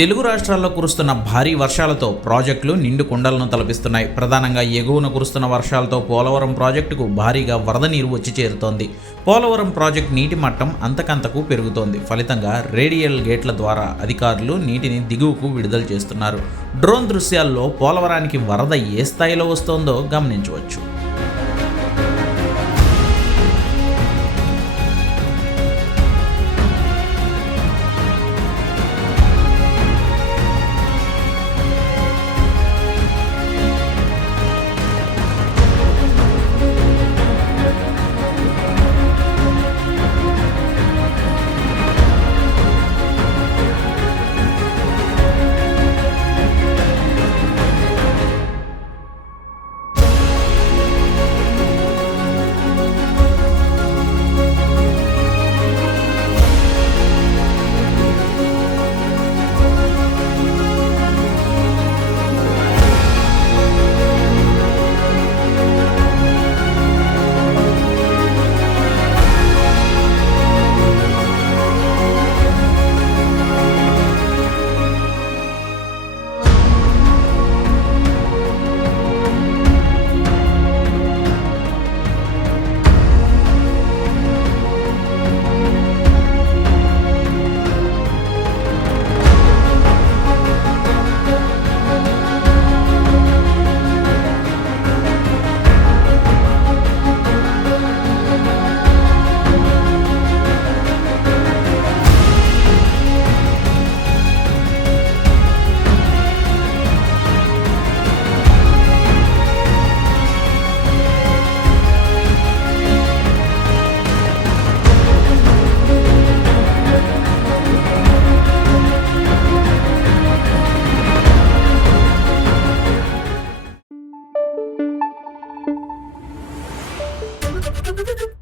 తెలుగు రాష్ట్రాల్లో కురుస్తున్న భారీ వర్షాలతో ప్రాజెక్టులు నిండు కుండలను తలపిస్తున్నాయి. ప్రధానంగా ఎగువన కురుస్తున్న వర్షాలతో పోలవరం ప్రాజెక్టుకు భారీగా వరద నీరు వచ్చి చేరుతోంది. పోలవరం ప్రాజెక్టు నీటి మట్టం అంతకంతకు పెరుగుతోంది. ఫలితంగా రేడియల్ గేట్ల ద్వారా అధికారులు నీటిని దిగువకు విడుదల చేస్తున్నారు. డ్రోన్ దృశ్యాల్లో పోలవరానికి వరద ఏ స్థాయిలో వస్తోందో గమనించవచ్చు. Thank you.